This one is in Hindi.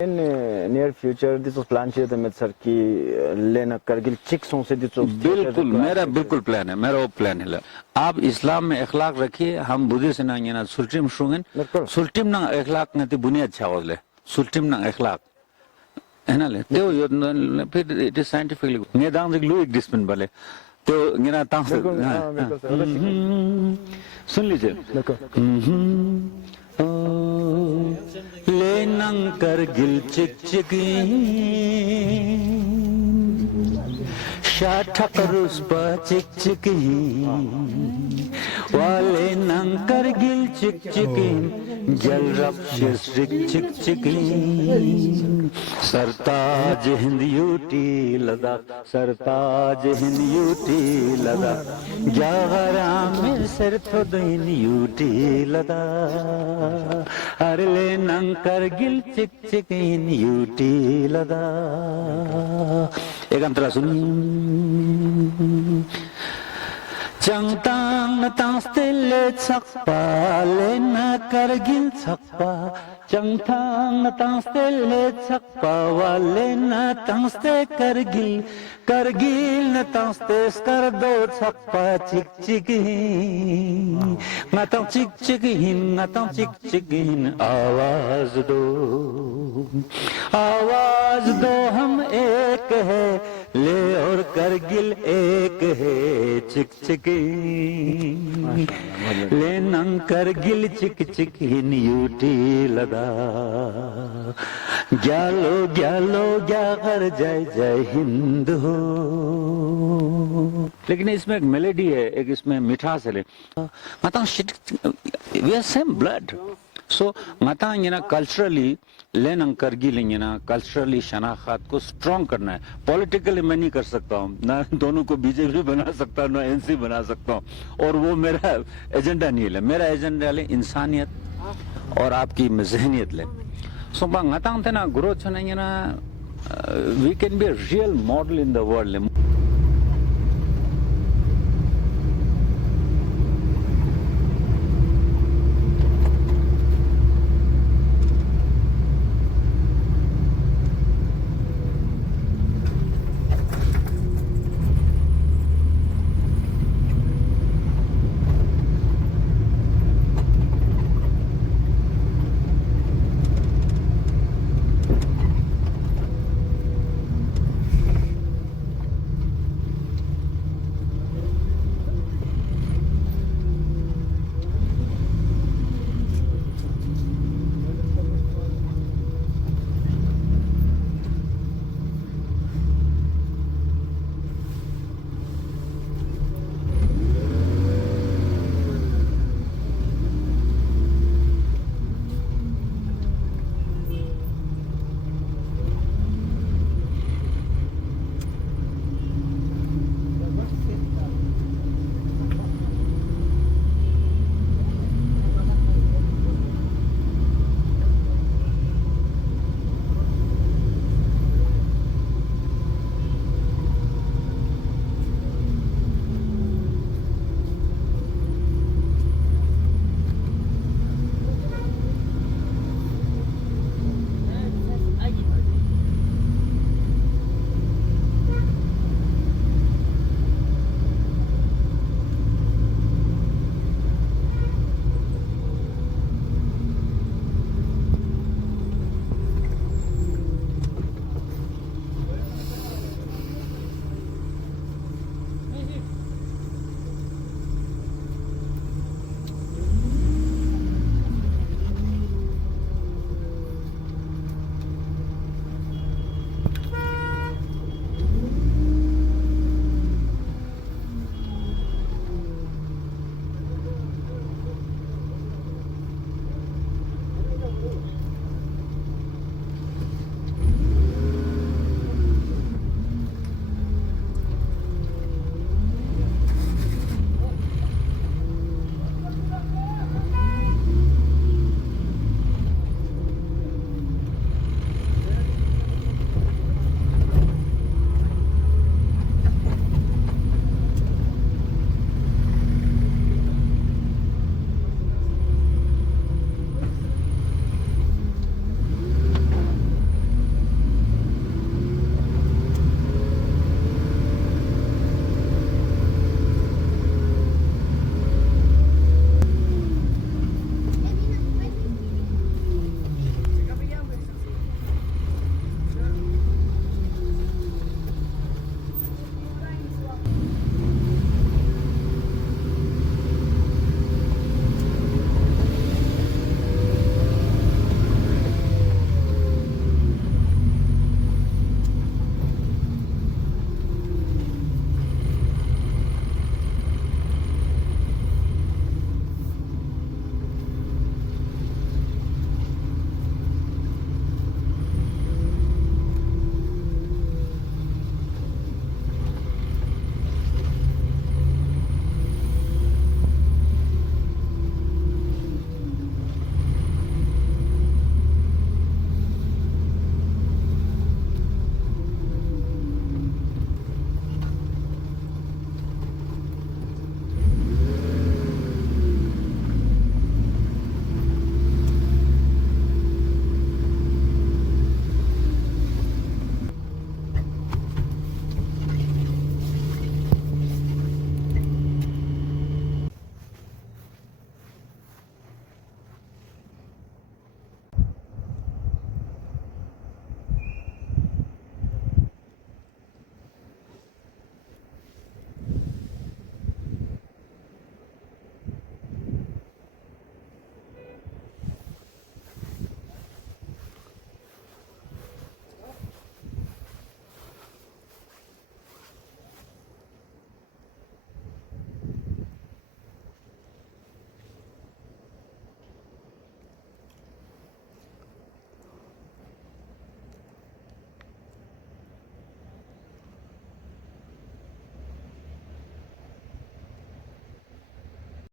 In near future, this was planned to the sir ki लेना करगिल चिक सों से दिस बिल्कुल मेरा बिल्कुल प्लान है मेरा वो प्लान है आप इस्लाम में अखलाक रखिए हम बुद्धिस्ट ना ये ना सुल्टिम शुंगन सुल्टिम ना अखलाक ने तो बुनियाद चावल सुल्टिम ना अखलाक है ना ले तो यो फिर इट इज साइंटिफिकली ये दांग दिख लू एक डिस्पिन वाले तो ये ना तांग सुन लीजिए लेनंग करगिल चिक चिकी शाठकरुस चिक चिकी वाले नंग करगिल चिक चिकी जल रब चिक चिक चिकी सरताज हिंद यूटी लदा सरताज हिंद यूटी लदा जागरा में सिर्फ दिन यूटी लदा अरले नंग करगिल चिक चिकिन यूटी लदा एक अंतरा सुन चंगतांग तांस्तेले छक्पा लेना करगिल छक्पा चंगतांग तांस्तेले छक्पा वाले ना तांस्ते करगिल करगिल न तांस्ते स्कर दो छक्पा चिक चिकिन ngataang चिक चिकिन ngataang चिक चिकिन आवाज दो हम एक है ले और करगिल एक है चिक चिकी ले नंग करगिल चिक चिकिन यूटी लदा ग्यालो ग्यालो क्या कर जय जय हिंद हो। लेकिन इसमें एक मेलेडी है एक इसमें मिठास है मतलब we are same blood so मतलब ये ना कल्चरली लेन करगिल ये ना कल्चरली शनाख्त को स्ट्रॉन्ग करना है। पॉलिटिकली मैं नहीं कर सकता हूँ ना दोनों को बीजेपी बना सकता हूँ ना एनसी बना सकता हूँ और वो मेरा एजेंडा नहीं है। मेरा एजेंडा है इंसानियत और आपकी जहनियत ले सो ngata थे ना ग्रोथ है ना we can be a real model in the world.